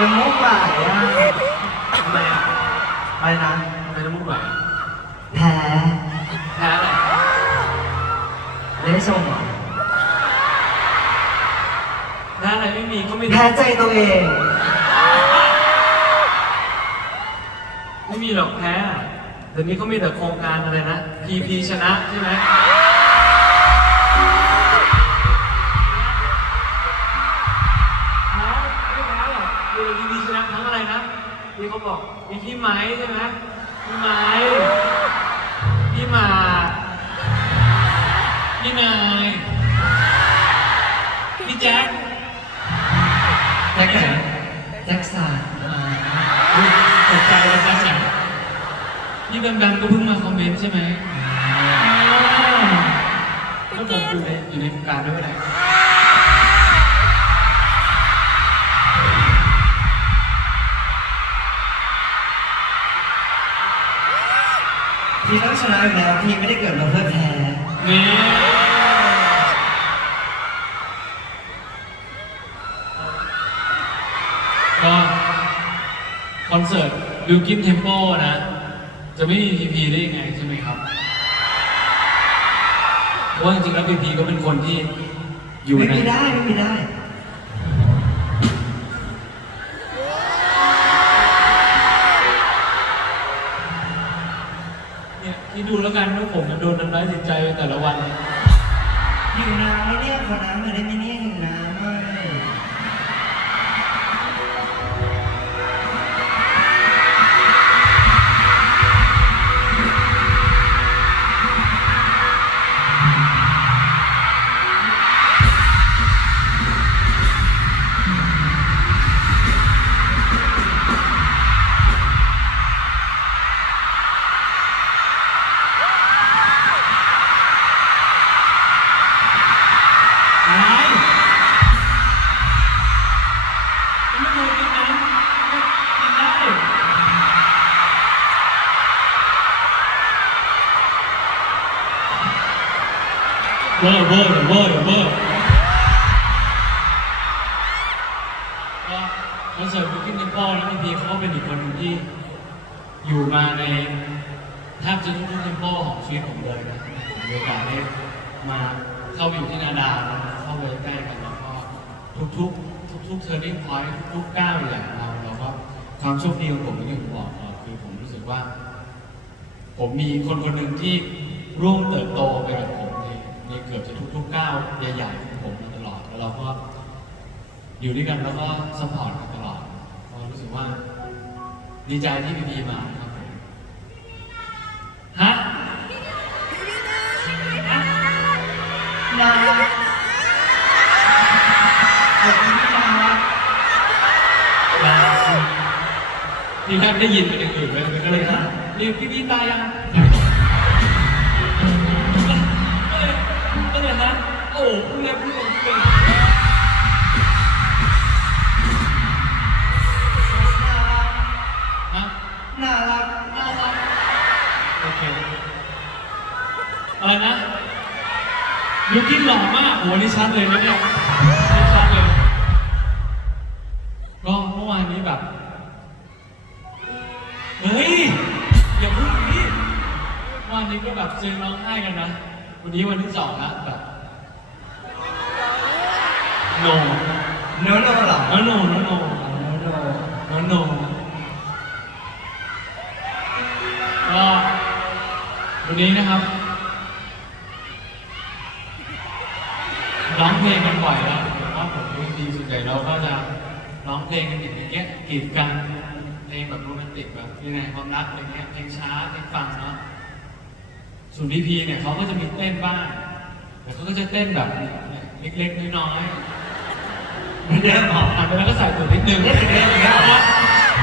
น้ำมูกไหลอะทำไมอะไปนะทำไมต้องพูดไหวอะแพ้แพ้อะไรไม่ได้ชมเหรอแพ้อะไรไม่มีก็ไม่แพ้ใจตัวเอง ไม่มีหรอกแพ้เดี๋ยวนี้เขามีแต่โครงการอะไรนะ PP ชนะใช่ไหม ไม้ใช่ไหมพี่ไม้พี่หมากพี่นายพี่แจ็คแจ็คไหนแจ็คสันอ่าอุ๊ยตกใจเลยแจ็คไหนนี่ดังๆก็เพิ่งมาคอมเมนต์ใช่ไหมแล้วผมอยู่ในอยู่ในวงการด้วยไหม พี่ต้องชนะอยู่แล้วพี่ไม่ได้เกิดมาเพื่อแพ้นี่ก็คอนเสิร์ตบิวกินเทมโปนะ จะไม่มีพีพีได้ยังไงใช่ไหมครับ เพราะว่าจริงๆแล้วพีพีก็เป็นคนที่อยู่ไม่ใน มีได้ไม่มีได้ ดูแล้วกันว่าผมจะโดนทำร้ายจิตใจแต่ละวัน อยู่นานไม่เนี่ยขอน้ำหน่อยได้ไหมเนี่ยอยู่นาน เวอร์เวอร์เวอร์เวอร์ก็คอนเสิร์ตบิวกิ้นเทมโปแล้วพีพีเขาเป็นอีกคนหนึ่งที่อยู่มาในแทบจะทุกๆเทมโปของชีวิตผมเลยนะผมมีโอกาสได้มาเข้าไปอยู่ที่นาดาวนะเข้าไปใกล้กันแล้วก็ทุกๆทุกๆ turning point ทุกๆก้าวใหญ่ของเราเราก็ความโชคดีของผมที่ผมบอกคือผมรู้สึกว่า ผมมีคนคนหนึ่งที่ร่วมเติบโตไปกับผม ในเกือบจะทุกๆก้าวใหญ่ๆของผมมาตลอดแล้วเราก็อยู่ด้วยกันแล้วก็สปอร์ตกันตลอดก็รู้สึกว่าดีใจที่พี่พีมาครับผมฮะน้ำขอบคุณที่มานี่แทบได้ยินเป็นอย่างอื่นเลยก็เลยฮะนี่พี่พีตายยัง อ้พูดเลยพูดลยพูดเลยฮะน่ารักน่ารักโอเคอะไรนะยูกินหล่อมากโหนี่ชัดเลยนะเนี่ยนี่ชัดเลยก็เมื่อวานนี้แบบเฮ้ยอย่าพูดอย่างนี้เมื่อวานนี้ก็แบบซึ้งร้องไห้กันนะ วันนี้วันที่สองแล้วแบบ โนโนโนเหรอโนโนโนโนโนโนโนโนก็วันนี้นะครับร้องเพลงกันบ่อยแล้วผมว่าผมดูดีส่วนใหญ่เราก็จะร้องเพลงกันอย่างเงี้ยกีดกันเพลงแบบโรแมนติกแบบยังไงความรักอะไรเงี้ยเพลงช้าเพลงฟังเนาะส่วนพีพีเนี่ยเขาก็จะมีเต้นบ้างแต่เขาก็จะเต้นแบบเล็กๆน้อยเห มือนเดิมเหรอๆอ่านไปแล้วก็ใส่ตัวนิดนึงเล่นเหมือนเดิมอีกแล้วเหรอ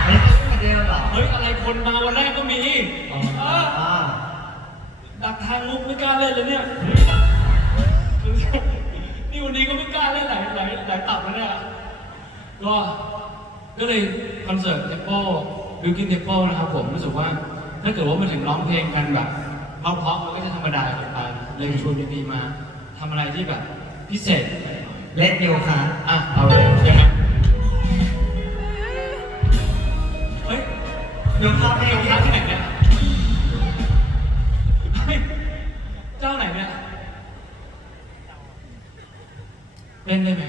ไม่ได้เหมือนเดิมเหรอเฮ้ยอะไรคนมาวันแรกก็มีอ๋อเอออ่าดักทางมุกไม่กล้าเล่นเลยเนี่ยนี่วันนี้ก็ไม่กล้าเล่นหลายหลายหลายตับแล้วเนี่ยก็ก็เลยคอนเสิร์ตเทปโปบิวกินเทปโปนะครับผมรู้สึกว่าถ้าเกิดว่ามาถึงร้องเพลงกันแบบเพราะๆมันก็จะธรรมดาเกินไปเลยชวนพี่ๆมาทำอะไรที่แบบพิเศษ เล่นอยู่ค่ะอะเอาเลยใช่ไหมเฮ้ยยกข้าวให้ยกข้าวที่ไหนเนี่ยเฮ้ยเจ้าไหนเนี่ยเล่นได้ไหม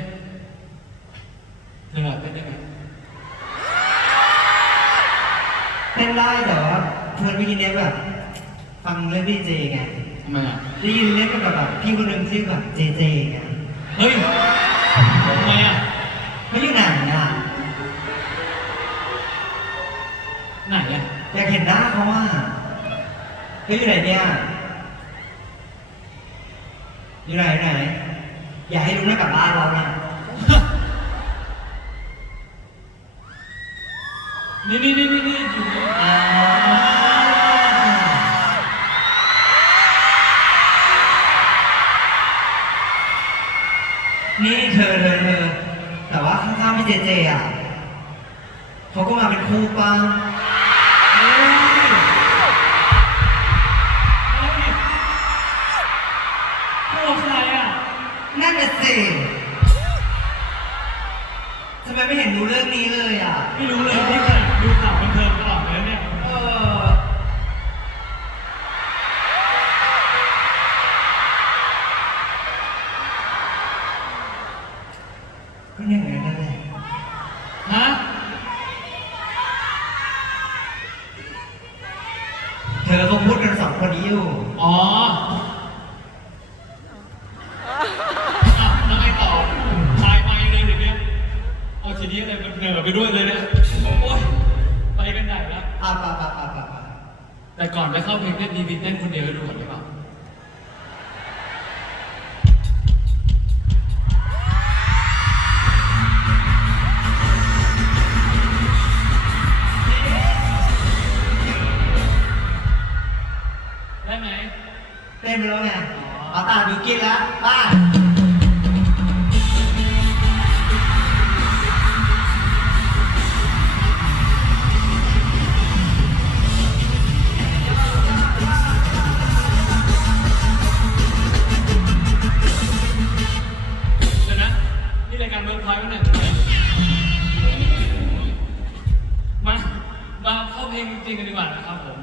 เนี่ยเล่นได้ไหมเล่นได้เหรว่าเพื่อนพี่เนี่ยแบบฟังเล่นงพี่เจไงทำไมอะได้ยินเล่นกันแบบพี่คนหนึงชื่อแบบเจเจไง เฮ้ยทำไมอะเขาอยู่ไหนอะไหนอะอยากเห็นหน้าเขาว่าเขาอยู่ไหนเนี่ยอยู่ไหนอยู่ไหน อยากให้รู้นะกลับบ้านเรานะนี่นี่นี่นี่นี่อยู่นี่อ่า จเจอะเขาก็มาเป็นคู่ป้าเฮ้ยเฮ้ยพวกใครอะนั่นน่ะสิทำไมไม่เห็นรู้เรื่องนี้เลยอะ ไม่รู้เลยที่เคยดูข่าวบันเทิงตล ฮะ เธอเขาพูดกันสองคนนี้อยู่ อ๋ออะแล้วไงต่อคลายไมค์เลยทีเนี้ยเอาทีนี้อะไรมันเหนื่อยไปด้วยเลยเนี่ยโอ๊ยไปกันใหญ่แล้วอะปะปะปะปะปะแต่ก่อนไปเข้าเพลงเต้นดีวีเต้นคนเดียวให้ดูก่อนได้เปล่า ไม่รู้ไงเอาตาบิวกินแล้วบ้าเดี๋ยวนะ นี่รายการเบิร์กพยต์ปนี่มา มาเข้าเพลงจริงกันดีกว่านะครับผม